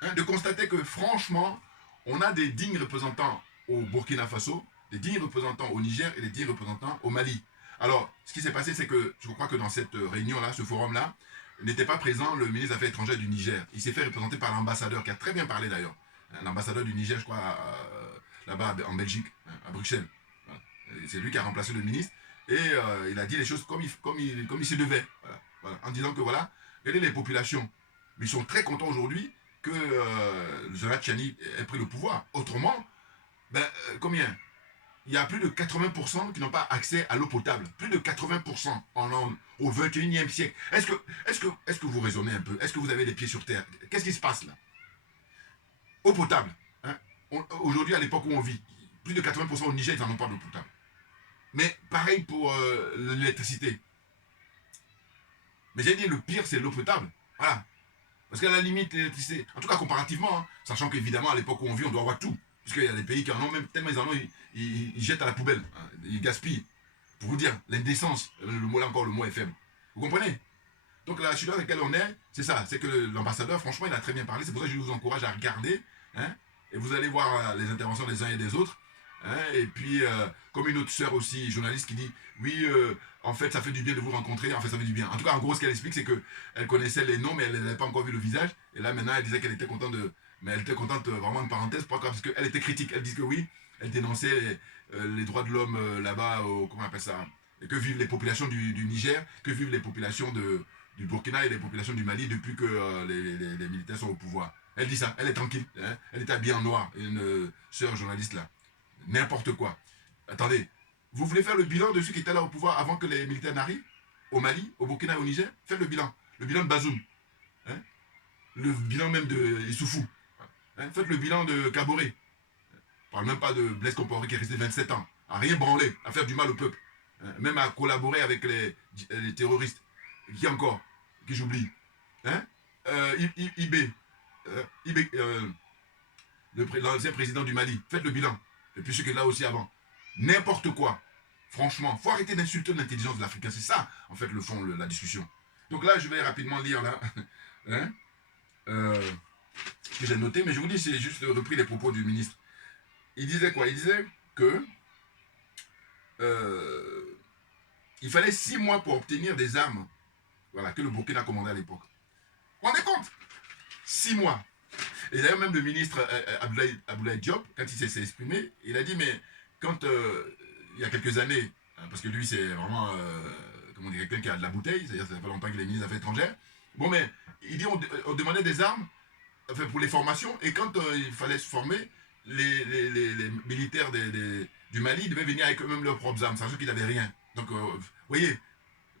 Hein, de constater que franchement, on a des dignes représentants au Burkina Faso, des dignes représentants au Niger et des dignes représentants au Mali. Alors, ce qui s'est passé, c'est que je crois que dans cette réunion-là, ce forum-là, n'était pas présent le ministre des Affaires étrangères du Niger. Il s'est fait représenter par l'ambassadeur, qui a très bien parlé d'ailleurs. L'ambassadeur du Niger, je crois, là-bas en Belgique, à Bruxelles. Voilà. C'est lui qui a remplacé le ministre. Et il a dit les choses comme il se devait. Voilà. Voilà. En disant que voilà, regardez les populations. Mais ils sont très contents aujourd'hui que Jonathan Tchani ait pris le pouvoir. Autrement, ben, combien? Il y a plus de 80% qui n'ont pas accès à l'eau potable. Plus de 80% au 21e siècle. Est-ce que vous raisonnez un peu? Est-ce que vous avez les pieds sur terre? Qu'est-ce qui se passe là? Eau potable. Hein? Aujourd'hui, à l'époque où on vit, plus de 80% au Niger, ils n'en ont pas d'eau potable. Mais pareil pour l'électricité. Mais j'ai dit, le pire, c'est l'eau potable. Voilà. Parce qu'à la limite, l'électricité, en tout cas comparativement, hein, sachant qu'évidemment, à l'époque où on vit, on doit avoir tout. Puisqu'il y a des pays qui en ont même, tellement ils en ont, ils jettent à la poubelle. Hein, ils gaspillent. Pour vous dire, l'indécence, le mot là encore, le mot est faible. Vous comprenez? Donc la situation dans laquelle on est, c'est ça. C'est que l'ambassadeur, franchement, il a très bien parlé. C'est pour ça que je vous encourage à regarder. Hein, et vous allez voir les interventions des uns et des autres. Hein, et puis, comme une autre sœur aussi, journaliste, qui dit, oui, en fait, ça fait du bien de vous rencontrer. En fait, ça fait du bien. En tout cas, en gros, ce qu'elle explique, c'est qu'elle connaissait les noms, mais elle n'avait pas encore vu le visage. Et là, maintenant, elle disait qu'elle était contente de... Mais elle était contente, vraiment une parenthèse, pourquoi? Parce qu'elle était critique. Elle dit que oui, elle dénonçait les droits de l'homme là-bas, comment on appelle ça? Et que vivent les populations du Niger, que vivent les populations du Burkina et les populations du Mali depuis que les militaires sont au pouvoir. Elle dit ça, elle est tranquille. Hein, elle est habillée en noir, une sœur journaliste là. N'importe quoi. Attendez, vous voulez faire le bilan de ceux qui étaient là au pouvoir avant que les militaires n'arrivent? Au Mali, au Burkina et au Niger? Faites le bilan. Le bilan de Bazoum. Hein, le bilan même de Issoufou. Hein, faites le bilan de Kaboré. Je parle même pas de Blaise Compaoré qui est resté 27 ans, à rien branler, à faire du mal au peuple. Hein, même à collaborer avec les terroristes. Qui encore? Qui j'oublie? Hein, IB. L'ancien président du Mali. Faites le bilan. Et puis ceux qui étaient là aussi avant. N'importe quoi. Franchement, faut arrêter d'insulter l'intelligence de l'Africain. C'est ça, en fait, le fond, la discussion. Donc là, je vais rapidement lire là. Hein, que j'ai noté, mais je vous dis, c'est juste repris les propos du ministre. Il disait quoi? Il disait que il fallait 6 mois pour obtenir des armes, voilà, que le Burkina commandait à l'époque. Vous vous rendez compte? 6 mois. Et d'ailleurs, même le ministre Abdoulaye Diop, quand il s'est exprimé, il a dit, mais quand il y a quelques années, parce que lui, c'est vraiment, comment dire, quelqu'un qui a de la bouteille, c'est-à-dire ça fait longtemps qu'il est ministre des Affaires étrangères, bon, mais il dit, on demandait des armes, enfin, pour les formations, et quand il fallait se former, les militaires du Mali devaient venir avec eux-mêmes leurs propres armes, sachant qu'ils n'avaient rien. Donc, vous voyez,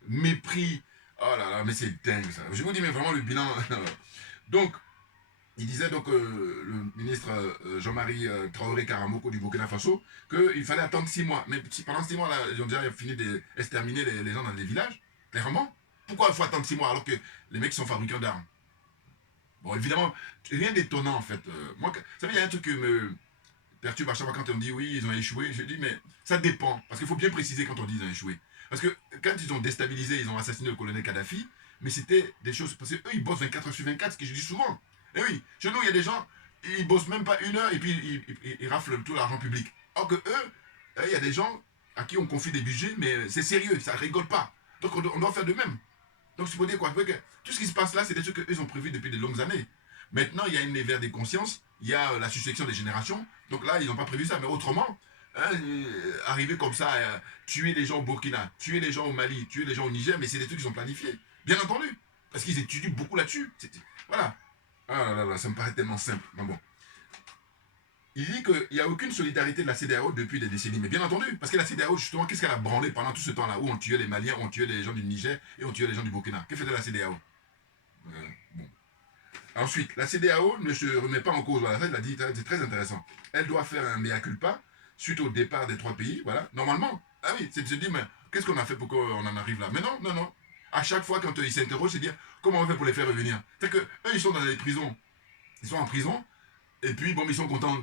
mépris, oh là là, mais c'est dingue ça. Je vous dis, mais vraiment le bilan. Donc, il disait donc le ministre Jean-Marie Traoré Karamoko du Burkina Faso qu'il fallait attendre 6 mois. Mais pendant 6 mois, là, ils ont déjà fini d'exterminer les gens dans les villages, clairement. Pourquoi il faut attendre 6 mois alors que les mecs sont fabricants d'armes? Bon, évidemment, rien d'étonnant en fait. Moi, vous savez, il y a un truc qui me perturbe à chaque fois quand on me dit oui, ils ont échoué. Je dis, mais ça dépend. Parce qu'il faut bien préciser quand on dit ils ont échoué. Parce que quand ils ont déstabilisé, ils ont assassiné le colonel Kadhafi, mais c'était des choses. Parce qu'eux, ils bossent 24 heures sur 24, ce que je dis souvent. Et oui, chez nous, il y a des gens, ils bossent même pas 1 heure et puis ils raflent tout l'argent public. Or que eux, il y a des gens à qui on confie des budgets, mais c'est sérieux, ça rigole pas. Donc on doit faire de même. Donc, c'est pour dire quoi? Que tout ce qui se passe là, c'est des trucs qu'eux ont prévus depuis de longues années. Maintenant, il y a une éveil des consciences, il y a la succession des générations. Donc là, ils n'ont pas prévu ça. Mais autrement, hein, arriver comme ça, tuer les gens au Burkina, tuer les gens au Mali, tuer les gens au Niger, mais c'est des trucs qu'ils ont planifiés. Bien entendu. Parce qu'ils étudient beaucoup là-dessus. Voilà. Ah là là, ça me paraît tellement simple. Mais bon. Il dit qu'il n'y a aucune solidarité de la CEDEAO depuis des décennies. Mais bien entendu, parce que la CEDEAO, justement, qu'est-ce qu'elle a branlé pendant tout ce temps-là où on tuait les Maliens, on tuait les gens du Niger et on tuait les gens du Burkina? Que faisait la CEDEAO? Bon. Ensuite, la CEDEAO ne se remet pas en cause. Voilà, ça, il a dit, c'est très intéressant. Elle doit faire un mea culpa suite au départ des 3 pays. Voilà, normalement. Ah oui, c'est de se dire, mais qu'est-ce qu'on a fait pour qu'on en arrive là? Mais non, non, non. À chaque fois, quand ils s'interrogent, c'est dire, comment on fait pour les faire revenir? C'est que eux, ils sont dans les prisons. Ils sont en prison. Et puis, bon, ils sont contents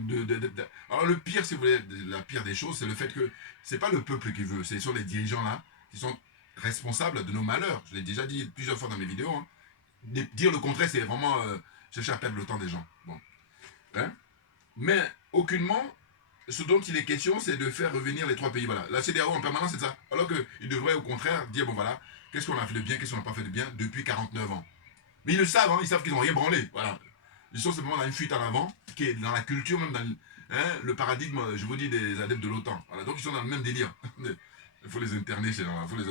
Alors, le pire, si vous voulez, la pire des choses, c'est le fait que c'est pas le peuple qui veut, ce sont les dirigeants là qui sont responsables de nos malheurs. Je l'ai déjà dit plusieurs fois dans mes vidéos. Hein. Dire le contraire, c'est vraiment chercher à perdre le temps des gens. Bon. Hein? Mais, aucunement, ce dont il est question, c'est de faire revenir les 3 pays. Voilà. La CEDEAO en permanence, c'est ça. Alors qu'ils devraient, au contraire, dire, bon voilà, qu'est-ce qu'on a fait de bien, qu'est-ce qu'on n'a pas fait de bien depuis 49 ans. Mais ils le savent, hein, ils savent qu'ils n'ont rien branlé. Voilà. Ils sont simplement dans une fuite en avant, qui est dans la culture, même dans le paradigme, je vous dis, des adeptes de l'OTAN. Voilà, donc ils sont dans le même délire. Il faut les interner chez gens, il faut les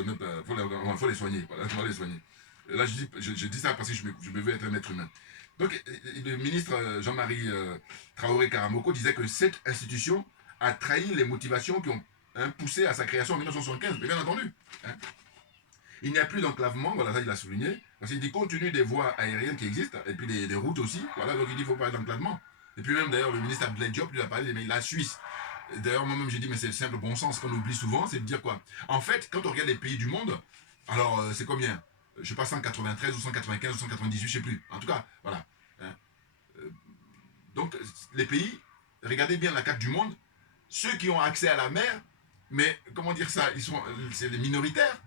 soigner. Voilà, il faut les soigner. Et là, je dis ça parce que je me veux être un être humain. Donc, le ministre Jean-Marie Traoré Karamoko disait que cette institution a trahi les motivations qui ont poussé à sa création en 1975. Mais bien entendu. Hein. Il n'y a plus d'enclavement, voilà, ça il l'a souligné, parce qu'il dit compte tenu des voies aériennes qui existent, et puis des routes aussi, voilà, donc il dit qu'il faut parler d'enclavement. Et puis même d'ailleurs, le ministre Abdoulaye Diop lui a parlé de la Suisse. D'ailleurs, moi-même j'ai dit, mais c'est le simple bon sens qu'on oublie souvent, c'est de dire quoi? En fait, quand on regarde les pays du monde, alors c'est combien? Je sais pas, 193 ou 195 ou 198, je sais plus. En tout cas, voilà. Hein. Donc, les pays, regardez bien la carte du monde, ceux qui ont accès à la mer, mais comment dire ça, c'est les minoritaires,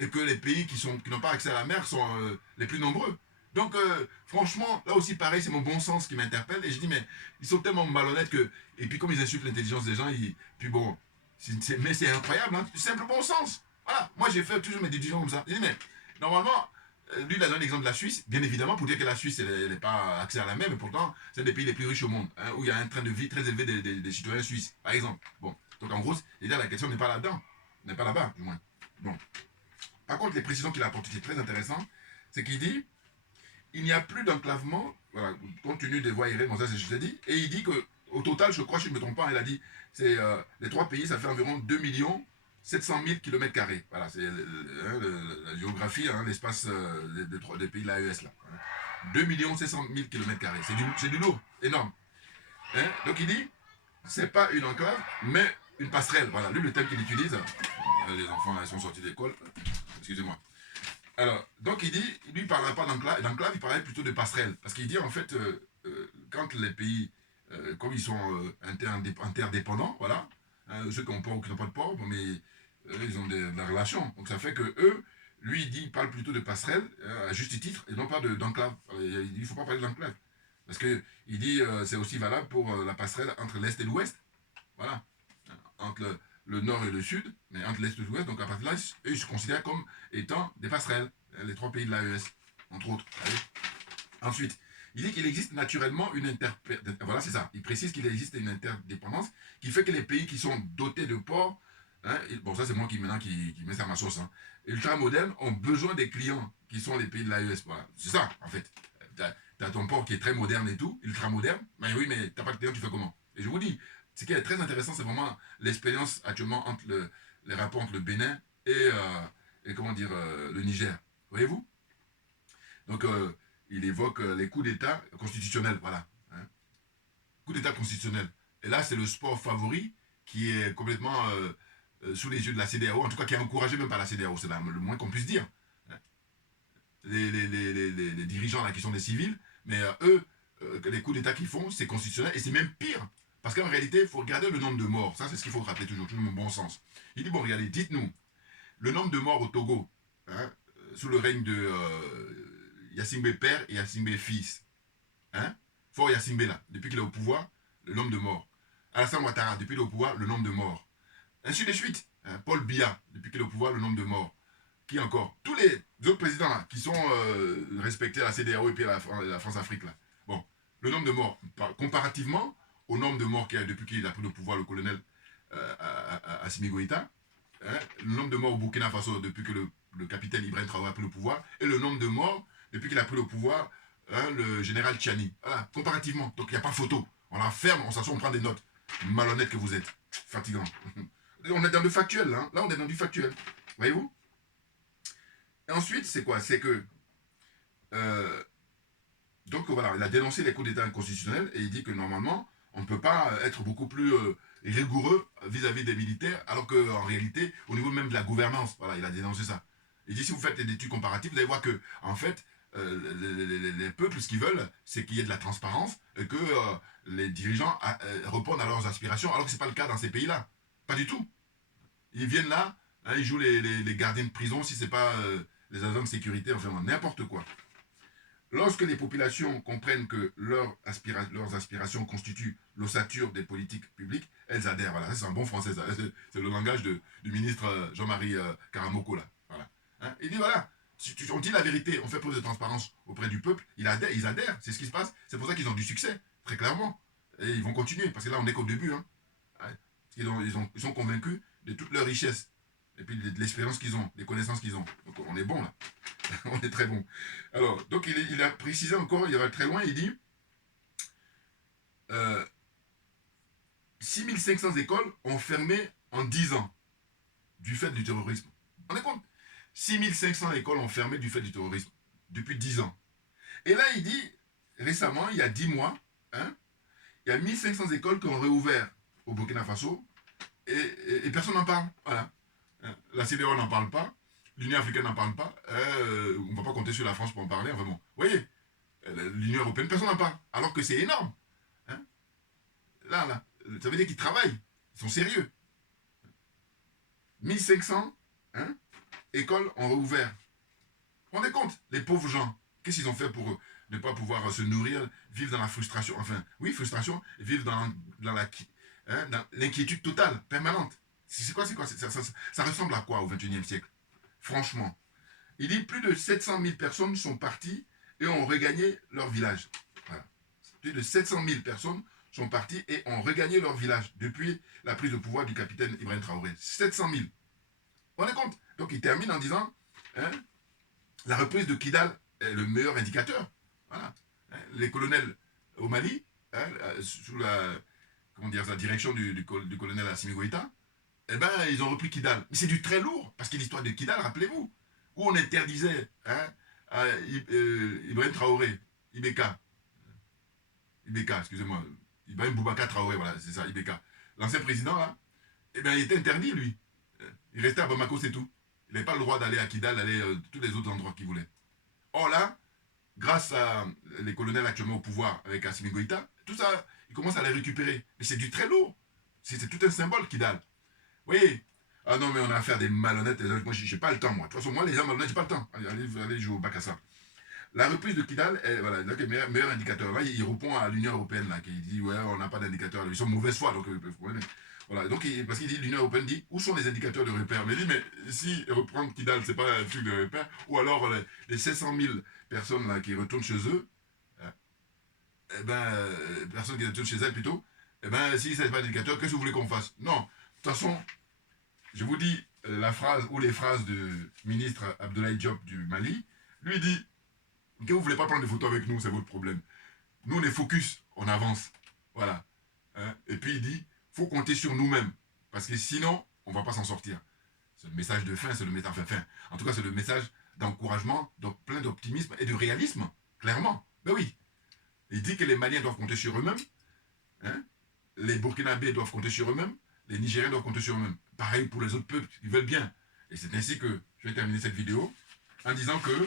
et que les pays qui n'ont pas accès à la mer sont les plus nombreux. Donc, franchement, là aussi, pareil, c'est mon bon sens qui m'interpelle. Et je dis, mais ils sont tellement malhonnêtes que... Et puis, comme ils insultent l'intelligence des gens, puis bon... Mais c'est incroyable, hein, c'est simple bon sens. Voilà, moi, j'ai fait toujours mes décisions comme ça. Je dis, mais normalement, lui, il a donné l'exemple de la Suisse, bien évidemment, pour dire que la Suisse, elle n'est pas accès à la mer, mais pourtant, c'est un des pays les plus riches au monde, hein, où il y a un train de vie très élevé des citoyens suisses, par exemple. Bon, donc en gros, la question n'est pas là-dedans, n'est pas là-bas, du moins. Bon. Par contre, les précisions qu'il a apportées, qui est très intéressant, c'est qu'il dit il n'y a plus d'enclavement, voilà, compte tenu des voies aériennes, bon, ça c'est ce que je t'ai dit, et il dit qu'au total, je crois, si je ne me trompe pas, il a dit c'est les 3 pays, ça fait environ 2 700 000 km². Voilà, c'est la géographie, hein, l'espace des pays de l'AES là. 2 700 000 km². C'est du lourd, énorme. Hein? Donc il dit c'est pas une enclave, mais une passerelle. Voilà, lui, le thème qu'il utilise, les enfants, là, ils sont sortis d'école. Excusez-moi. Alors, donc il dit, lui, il ne parlera pas d'enclave, il parlait plutôt de passerelle. Parce qu'il dit, en fait, quand les pays, comme ils sont interdépendants, voilà, hein, ceux qui n'ont pas de port, bon, mais ils ont de la relation. Donc ça fait que eux, lui, il dit, il parle plutôt de passerelle, à juste titre, et non pas d'enclave. Il ne faut pas parler d'enclave. Parce qu'il dit, c'est aussi valable pour la passerelle entre l'Est et l'Ouest. Voilà. Entre le nord et le sud, mais entre l'est et l'ouest, donc à partir de là, eux, ils se considèrent comme étant des passerelles, les 3 pays de l'AES, entre autres. Allez. Ensuite, il dit qu'il existe naturellement une voilà, c'est ça. Il précise qu'il existe une interdépendance qui fait que les pays qui sont dotés de ports, hein, bon, ça c'est moi qui mets ça à ma sauce, hein, ultra-modernes, ont besoin des clients qui sont les pays de l'AES. Voilà. C'est ça, en fait. T'as ton port qui est très moderne et tout, ultra-moderne, mais oui, mais t'as pas de clients, tu fais comment? Et je vous dis, ce qui est très intéressant, c'est vraiment l'expérience actuellement entre les rapports entre le Bénin et comment dire, le Niger. Voyez-vous? Donc, il évoque les coups d'État constitutionnels, voilà. Hein. Coup d'État constitutionnel. Et là, c'est le sport favori qui est complètement sous les yeux de la CEDEAO, en tout cas qui est encouragé même par la CEDEAO, c'est le moins qu'on puisse dire. Hein. Les dirigeants là qui sont des civils, mais eux, les coups d'État qu'ils font, c'est constitutionnel et c'est même pire. Parce qu'en réalité, il faut regarder le nombre de morts. Ça, c'est ce qu'il faut rappeler toujours mon bon sens. Il dit, bon, regardez, dites-nous, le nombre de morts au Togo, hein, sous le règne de Yassingbe père et Yassingbe fils. Hein, Fort Yassingbe, là, depuis qu'il est au pouvoir, le nombre de morts. Alassane Ouattara, depuis qu'il est au pouvoir, le nombre de morts. Ainsi de suite. Hein, Paul Biya, depuis qu'il est au pouvoir, le nombre de morts. Qui encore? Tous les autres présidents là, qui sont respectés à la CEDEAO et puis à la France-Afrique là. Bon, le nombre de morts, comparativement au nombre de morts qu'il y a depuis qu'il a pris le pouvoir, le colonel Assimi Goïta, hein, le nombre de morts au Burkina Faso depuis que le capitaine Ibrahim Traoré a pris le pouvoir, et le nombre de morts depuis qu'il a pris le pouvoir, hein, le général Tchani. Voilà, comparativement. Donc il n'y a pas photo. On la ferme, on s'assoit, on prend des notes. Malhonnête que vous êtes. Fatigant. On est dans le factuel, là. Là, on est dans du factuel. Voyez-vous? Et ensuite, c'est quoi? C'est que... donc voilà, il a dénoncé les coups d'État inconstitutionnels et il dit que normalement, on ne peut pas être beaucoup plus rigoureux vis-à-vis des militaires, alors qu'en réalité, au niveau même de la gouvernance, voilà, il a dénoncé ça. Il dit, si vous faites des études comparatives, vous allez voir que, en fait, les peuples, ce qu'ils veulent, c'est qu'il y ait de la transparence et que les dirigeants répondent à leurs aspirations, alors que ce n'est pas le cas dans ces pays-là. Pas du tout. Ils viennent là, hein, ils jouent les gardiens de prison, si ce n'est pas les agents de sécurité, enfin, n'importe quoi. Lorsque les populations comprennent que leurs aspirations constituent l'ossature des politiques publiques, elles adhèrent. Voilà, c'est un bon français, c'est le langage du ministre Jean-Marie Karamoko, là. Voilà. Hein, il dit, voilà, on dit la vérité, on fait preuve de transparence auprès du peuple, ils adhèrent, c'est ce qui se passe. C'est pour ça qu'ils ont du succès, très clairement. Et ils vont continuer, parce que là, on n'est qu'au début. Hein. Ils sont convaincus de toute leur richesse, et puis de l'expérience qu'ils ont, des connaissances qu'ils ont. Donc on est bon, là. On est très bon. Alors, donc il a précisé encore, il va très loin, il dit 6500 écoles ont fermé en 10 ans du fait du terrorisme. On est compte? 6500 écoles ont fermé du fait du terrorisme depuis 10 ans. Et là, il dit, récemment, il y a 10 mois, hein, il y a 1500 écoles qui ont réouvert au Burkina Faso et personne n'en parle. Voilà. La CEDEAO n'en parle pas. L'Union africaine n'en parle pas. On ne va pas compter sur la France pour en parler. Enfin bon, vous voyez, l'Union européenne, personne n'en parle. Alors que c'est énorme. Hein, là, ça veut dire qu'ils travaillent. Ils sont sérieux. 1500 hein, écoles ont réouvert. Vous vous rendez compte? Les pauvres gens, qu'est-ce qu'ils ont fait pour ne pas pouvoir se nourrir, vivre dans la frustration? Enfin, oui, frustration, vivre dans l'inquiétude totale, permanente. C'est quoi? Ça ressemble à quoi au XXIe siècle? Franchement. Il dit plus de 700 000 personnes sont parties et ont regagné leur village. Voilà. Plus de 700 000 personnes sont parties et ont regagné leur village depuis la prise de pouvoir du capitaine Ibrahim Traoré. 700 000. Vous vous rendez compte? Donc il termine en disant, hein, la reprise de Kidal est le meilleur indicateur. Voilà. Hein, les colonels au Mali, hein, sous la direction du colonel Assimi Goïta, eh ben, ils ont repris Kidal. Mais c'est du très lourd, parce que l'histoire de Kidal, rappelez-vous, où on interdisait hein, à Ibrahim Traoré, Ibeka, excusez-moi, Ibrahim Boubacar Traoré, voilà, c'est ça, Ibeka. L'ancien président, là, eh ben, il était interdit, lui. Il restait à Bamako, c'est tout. Il n'avait pas le droit d'aller à Kidal, d'aller tous les autres endroits qu'il voulait. Or là, grâce à les colonels actuellement au pouvoir avec Assimi Goïta, tout ça, ils commencent à les récupérer. Mais c'est du très lourd. C'est tout un symbole, Kidal. Vous voyez? Ah non, mais on a affaire à des malhonnêtes. Moi, je n'ai pas le temps, moi. De toute façon, moi, les gens malhonnêtes, je n'ai pas le temps. Allez jouer au bac à ça. La reprise de Kidal est voilà, le meilleur indicateur. Là, il répond à l'Union européenne, là, qui dit, ouais, on n'a pas d'indicateur. Ils sont de mauvaise foi, donc, voilà. Donc, parce qu'il dit, l'Union européenne dit, où sont les indicateurs de repère? Mais il dit, mais si reprendre Kidal, c'est pas un truc de repère, ou alors les 700 000 personnes, là, qui retournent chez eux, eh ben, personnes qui retournent chez elles, plutôt, eh ben, si ce n'est pas d'indicateur, qu'est-ce que vous voulez qu'on fasse? Non. De toute façon, je vous dis la phrase ou les phrases du ministre Abdoulaye Diop du Mali. Lui dit que vous ne voulez pas prendre des photos avec nous, c'est votre problème. Nous, on est focus, on avance. Voilà. Hein? Et puis il dit, faut compter sur nous-mêmes. Parce que sinon, on ne va pas s'en sortir. C'est le message de fin, c'est le message fin. En tout cas, c'est le message d'encouragement, donc plein d'optimisme et de réalisme, clairement. Ben oui. Il dit que les Maliens doivent compter sur eux-mêmes. Hein? Les Burkinabés doivent compter sur eux-mêmes. Les Nigériens doivent compter sur eux-mêmes. Pareil pour les autres peuples, ils veulent bien. Et c'est ainsi que je vais terminer cette vidéo en disant que,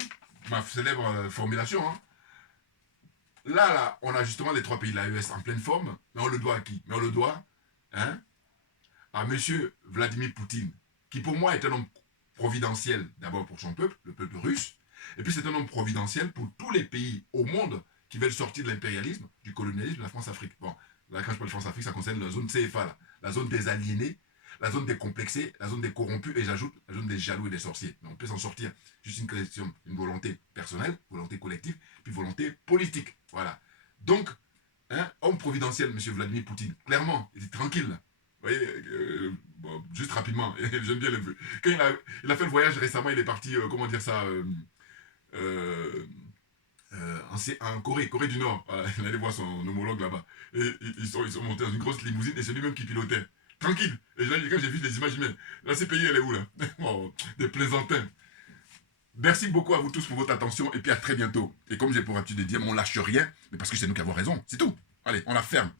ma célèbre formulation, hein, là, on a justement les 3 pays de l'AES en pleine forme, mais on le doit à qui? Mais on le doit hein, à M. Vladimir Poutine, qui pour moi est un homme providentiel, d'abord pour son peuple, le peuple russe, et puis c'est un homme providentiel pour tous les pays au monde qui veulent sortir de l'impérialisme, du colonialisme de la France-Afrique. Bon, là, quand je parle de France-Afrique, ça concerne la zone CFA, là, la zone des aliénés, la zone des complexés, la zone des corrompus, et j'ajoute la zone des jaloux et des sorciers. Mais on peut s'en sortir. Juste une question, une volonté personnelle, volonté collective, puis volonté politique. Voilà. Donc, hein, homme providentiel, M. Vladimir Poutine, clairement, il est tranquille. Vous voyez, bon, juste rapidement, j'aime bien le... Quand il a fait le voyage récemment, il est parti, comment dire ça, en Corée du Nord. Voilà, il allait voir son homologue là-bas. Et ils sont montés dans une grosse limousine et c'est lui-même qui pilotait. Tranquille. Et quand j'ai vu les images, mais là, ce pays, elle est où là? Oh, des plaisantins. Merci beaucoup à vous tous pour votre attention et puis à très bientôt. Et comme j'ai pour habitude de dire, on lâche rien, mais parce que c'est nous qui avons raison. C'est tout. Allez, on la ferme.